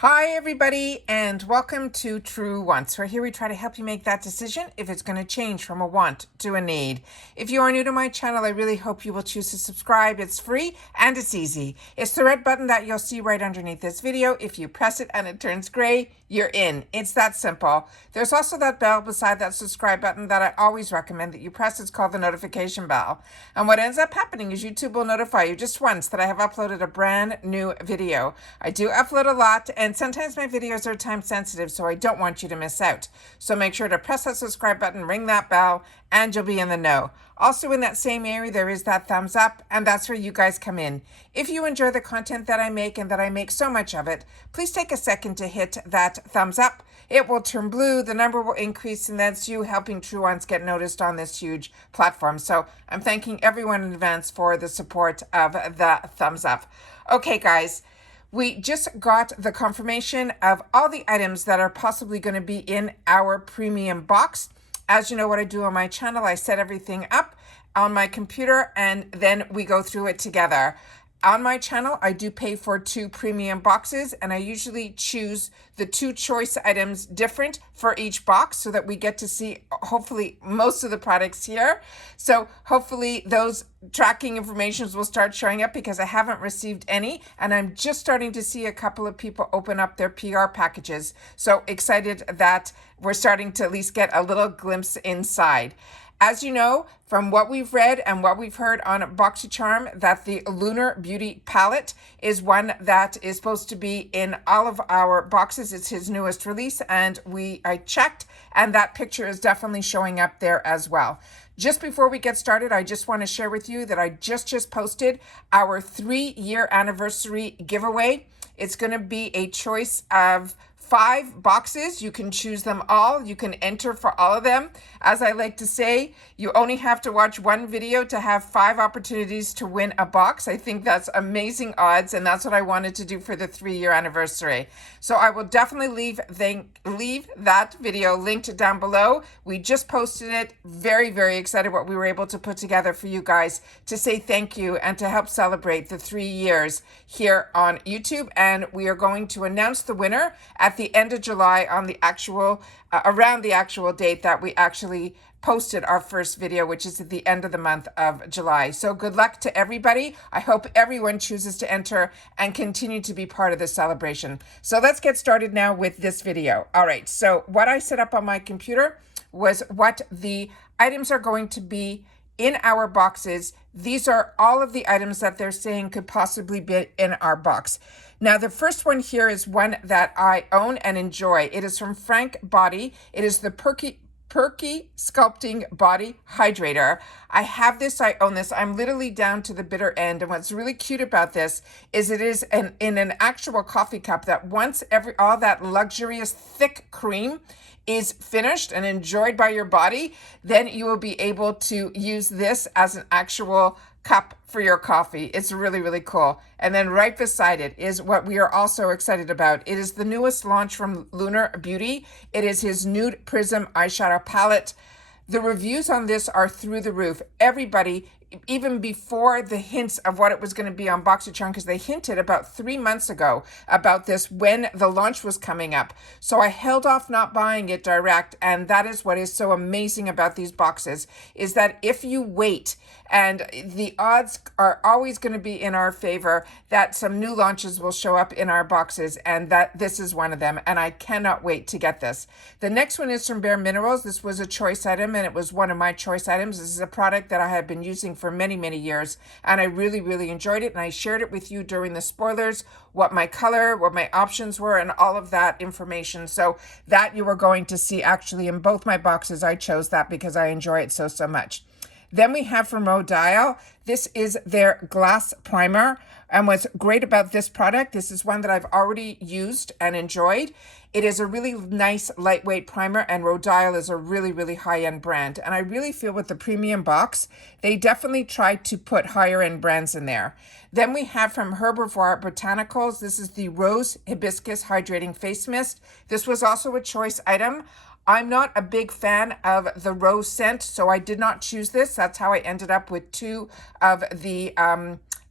Hi everybody and welcome to True Wants, where here we try to help you make that decision if it's going to change from a want to a need. If you are new to my channel, I really hope you will choose to subscribe. It's free and it's easy. It's the red button that you'll see right underneath this video. If you press it and it turns gray, you're in. It's that simple. There's also that bell beside that subscribe button that I always recommend that you press. It's called the notification bell. And what ends up happening is YouTube will notify you just once that I have uploaded a brand new video. I do upload a lot, and sometimes my videos are time sensitive, so I don't want you to miss out. So make sure to press that subscribe button, ring that bell, and you'll be in the know. Also in that same area, there is that thumbs up, and that's where you guys come in. If you enjoy the content that I make, and that I make so much of it, please take a second to hit that thumbs up. It will turn blue, the number will increase, and that's you helping True Ones get noticed on this huge platform. So I'm thanking everyone in advance for the support of the thumbs up. Okay, guys. We just got the confirmation of all the items that are possibly going to be in our premium box. As you know what I do on my channel, I set everything up on my computer and then we go through it together. On my channel, I do pay for 2 premium boxes, and I usually choose the 2 choice items different for each box so that we get to see hopefully most of the products here. So hopefully those tracking informations will start showing up because I haven't received any, and I'm just starting to see a couple of people open up their PR packages. So excited that we're starting to at least get a little glimpse inside. As you know, from what we've read and what we've heard on Boxycharm, that the Lunar Beauty palette is one that is supposed to be in all of our boxes. It's his newest release, and I checked, and that picture is definitely showing up there as well. Just before we get started, I just want to share with you that I just posted our 3-year anniversary giveaway. It's going to be a choice of 5 boxes. You can choose them all. You can enter for all of them. As I like to say, you only have to watch one video to have 5 opportunities to win a box. I think that's amazing odds, and that's what I wanted to do for the 3-year anniversary. So I will definitely leave that video linked down below. We just posted it. Very, very excited what we were able to put together for you guys to say thank you and to help celebrate the 3 years here on YouTube. And we are going to announce the winner at the end of July on the actual, around the actual date that we actually posted our first video, which is at the end of the month of July. So good luck to everybody. I hope everyone chooses to enter and continue to be part of the celebration. So let's get started now with this video. All right, so what I set up on my computer was what the items are going to be in our boxes. These are all of the items that they're saying could possibly be in our box. Now, the first one here is one that I own and enjoy. It is from Frank Body. It is the Perky Sculpting Body Hydrator. I have this, I own this. I'm literally down to the bitter end. And what's really cute about this is it is in an actual coffee cup that once all that luxurious thick cream is finished and enjoyed by your body, then you will be able to use this as an actual cup for your coffee. It's really, really cool. And then right beside it is what we are also excited about. It is the newest launch from Lunar Beauty. It is his Nude Prism eyeshadow palette. The reviews on this are through the roof. Everybody, even before the hints of what it was going to be on Boxycharm, because they hinted about 3 months ago about this when the launch was coming up. So I held off not buying it direct, and that is what is so amazing about these boxes, is that if you wait, and the odds are always going to be in our favor that some new launches will show up in our boxes, and that this is one of them, and I cannot wait to get this. The next one is from Bare Minerals. This was a choice item, and it was one of my choice items. This is a product that I have been using for many, many years, and I really, really enjoyed it, and I shared it with you during the spoilers, what my color, what my options were, and all of that information. So that you are going to see actually in both my boxes. I chose that because I enjoy it so much. Then we have from Rodile, this is their glass primer. And what's great about this product, this is one that I've already used and enjoyed. It is a really nice lightweight primer, and Rodile is a really, really high-end brand. And I really feel with the premium box, they definitely tried to put higher-end brands in there. Then we have from Herbivore Botanicals, this is the Rose Hibiscus Hydrating Face Mist. This was also a choice item. I'm not a big fan of the rose scent, so I did not choose this. That's how I ended up with two of the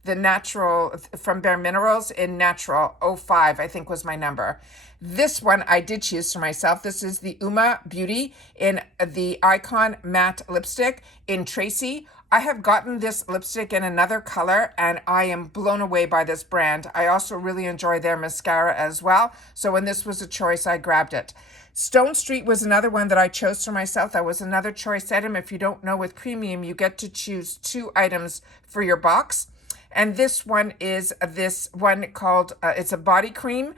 natural from Bare Minerals in Natural 05, I think was my number. This one I did choose for myself. This is the Uma Beauty in the Icon Matte Lipstick in Tracy. I have gotten this lipstick in another color and I am blown away by this brand. I also really enjoy their mascara as well. So when this was a choice, I grabbed it. Stone Street was another one that I chose for myself. That was another choice item. If you don't know, with premium, you get to choose 2 items for your box. And this one is this one called, it's a body cream,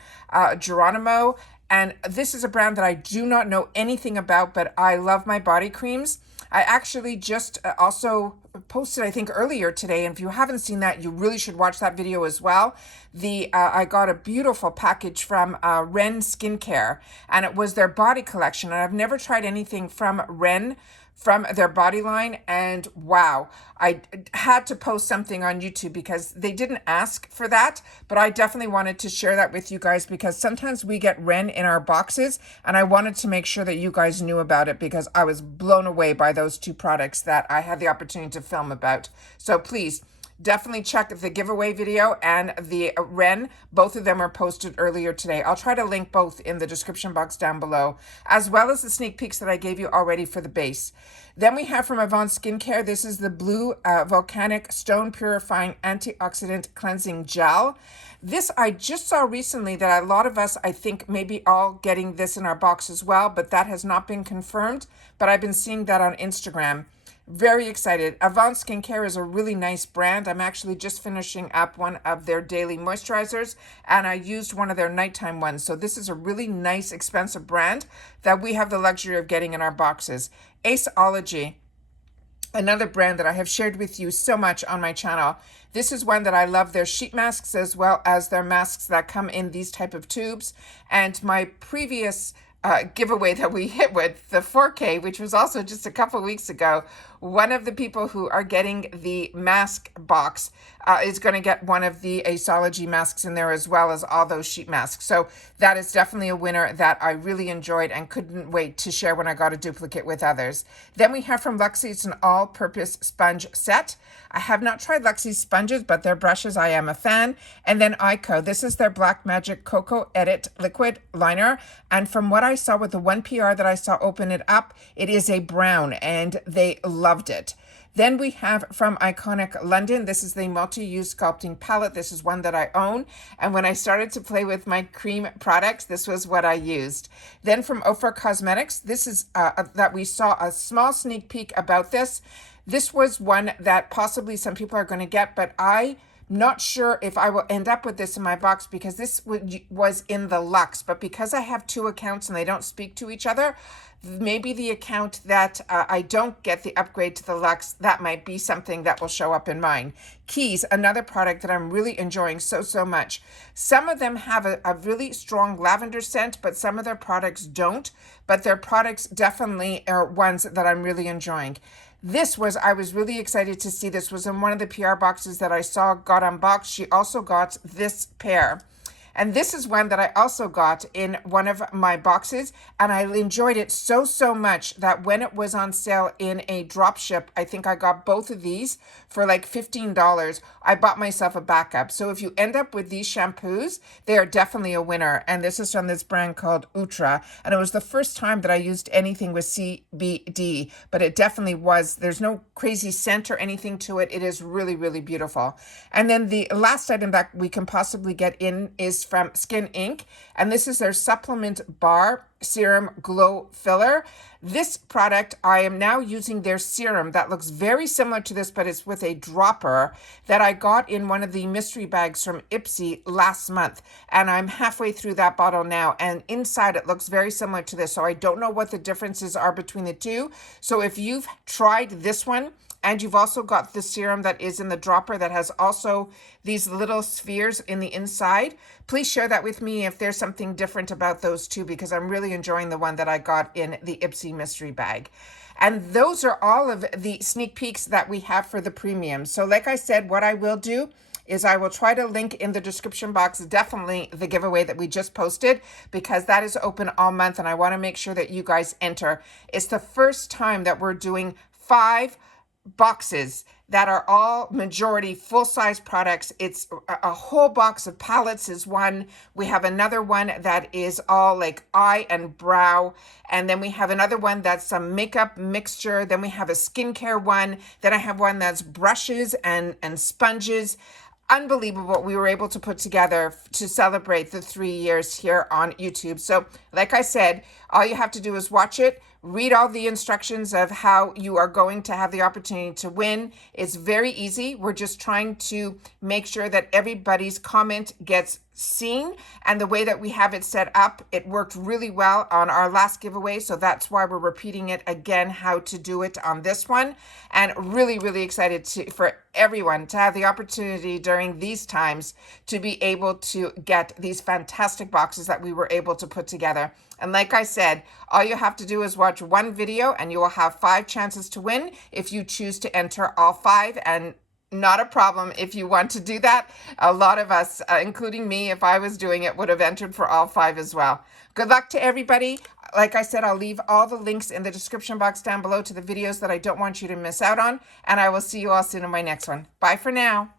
Geronimo. And this is a brand that I do not know anything about, but I love my body creams. I actually just also posted, I think, earlier today, and if you haven't seen that, you really should watch that video as well. I got a beautiful package from Ren Skincare, and it was their body collection. And I've never tried anything from Ren, from their body line, and wow, I had to post something on YouTube because they didn't ask for that, but I definitely wanted to share that with you guys because sometimes we get Ren in our boxes, and I wanted to make sure that you guys knew about it because I was blown away by those 2 products that I had the opportunity to film about. So please, definitely check the giveaway video and the Ren. Both of them are posted earlier today. I'll try to link both in the description box down below, as well as the sneak peeks that I gave you already for the base. Then we have from Avant Skincare, this is the Blue Volcanic Stone Purifying Antioxidant Cleansing Gel. This I just saw recently that a lot of us, I think, maybe all getting this in our box as well, but that has not been confirmed. But I've been seeing that on Instagram. Very excited. Avant Skincare is a really nice brand. I'm actually just finishing up one of their daily moisturizers, and I used one of their nighttime ones. So this is a really nice, expensive brand that we have the luxury of getting in our boxes. Aceology, another brand that I have shared with you so much on my channel. This is one that I love, their sheet masks as well as their masks that come in these type of tubes. And my previous giveaway that we hit with, the 4K, which was also just a couple weeks ago, one of the people who are getting the mask box is going to get one of the Aceology masks in there as well as all those sheet masks. So that is definitely a winner that I really enjoyed and couldn't wait to share when I got a duplicate with others. Then we have from Luxie, it's an all-purpose sponge set. I have not tried Luxie's sponges, but their brushes I am a fan. And then Ico, this is their Black Magic Cocoa Edit Liquid Liner. And from what I saw with the one PR that I saw open it up, it is a brown and they loved it. Then we have from Iconic London, this is the multi-use sculpting palette. This is one that I own. And when I started to play with my cream products, this was what I used. Then from Ofra Cosmetics, this is that we saw a small sneak peek about this. This was one that possibly some people are going to get, but I'm not sure if I will end up with this in my box because this was in the Luxe. But because I have 2 accounts and they don't speak to each other, maybe the account that I don't get the upgrade to the Luxe, that might be something that will show up in mine. Keys, another product that I'm really enjoying so much. Some of them have a really strong lavender scent, but some of their products don't. But their products definitely are ones that I'm really enjoying. I was really excited to see this was in one of the PR boxes that I saw got unboxed. She also got this pair. And this is one that I also got in one of my boxes, and I enjoyed it so much that when it was on sale in a drop ship, I think I got both of these for like $15. I bought myself a backup. So if you end up with these shampoos, they are definitely a winner. And this is from this brand called ULTA. And it was the first time that I used anything with CBD, but it definitely was. There's no crazy scent or anything to it. It is really beautiful. And then the last item that we can possibly get in is from Skin Inc. And this is their supplement bar serum glow filler. This product, I am now using their serum that looks very similar to this, but it's with a dropper that I got in one of the mystery bags from Ipsy last month. And I'm halfway through that bottle now. And inside it looks very similar to this. So I don't know what the differences are between the two. So if you've tried this one, and you've also got the serum that is in the dropper that has also these little spheres in the inside, please share that with me if there's something different about those two, because I'm really enjoying the one that I got in the Ipsy mystery bag. And those are all of the sneak peeks that we have for the premium. So like I said, what I will do is I will try to link in the description box definitely the giveaway that we just posted, because that is open all month and I want to make sure that you guys enter. It's the first time that we're doing 5 boxes that are all majority full-size products. It's a whole box of palettes is one. We have another one that is all like eye and brow. And then we have another one that's some makeup mixture. Then we have a skincare one. Then I have one that's brushes and sponges. Unbelievable what we were able to put together to celebrate the 3 years here on YouTube. So like I said, all you have to do is watch it, read all the instructions of how you are going to have the opportunity to win. It's very easy. We're just trying to make sure that everybody's comment gets seen, and the way that we have it set up, it worked really well on our last giveaway, so that's why we're repeating it again, how to do it on this one. And really excited for everyone to have the opportunity during these times to be able to get these fantastic boxes that we were able to put together. And like I said, all you have to do is watch one video and you will have 5 chances to win if you choose to enter all 5. And not a problem if you want to do that. A lot of us, including me, if I was doing it, would have entered for all 5 as well. Good luck to everybody. Like I said, I'll leave all the links in the description box down below to the videos that I don't want you to miss out on. And I will see you all soon in my next one. Bye for now.